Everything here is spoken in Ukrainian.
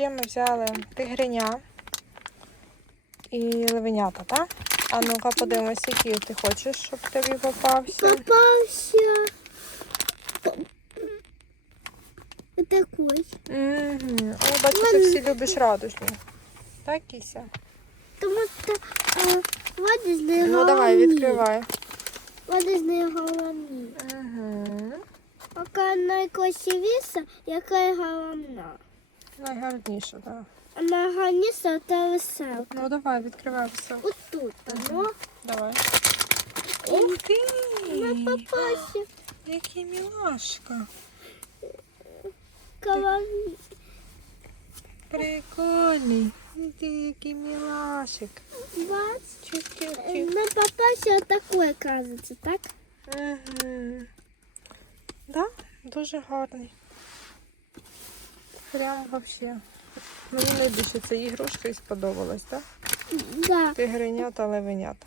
ще ми взяли тигриня і левенята, так? А ну-ка подивимось, який ти хочеш, щоб тобі попався. Попався. Такой. Угу. О, бачу, ти всі любиш радужні. Так, Кіся? Тому що е, води з неї Ну давай, відкривай. Води з неї головні. Угу. Яка найкрасивіша, яка головна. Найгарніше, так. А найгарніша та веселка. Ну давай, відкривай все. Ось тут воно. Давай. Ух ти! На попався. Який мілашка. Головні. Прикольний. Ти який мілашик. Бач. Чик-чик-чик. На попався такой, кажеться, так? Угу. Да, дуже гарний. Прям вообще. Мені найбільше ця ігрушка і сподобалась, так? Да. Тигренята, левенята.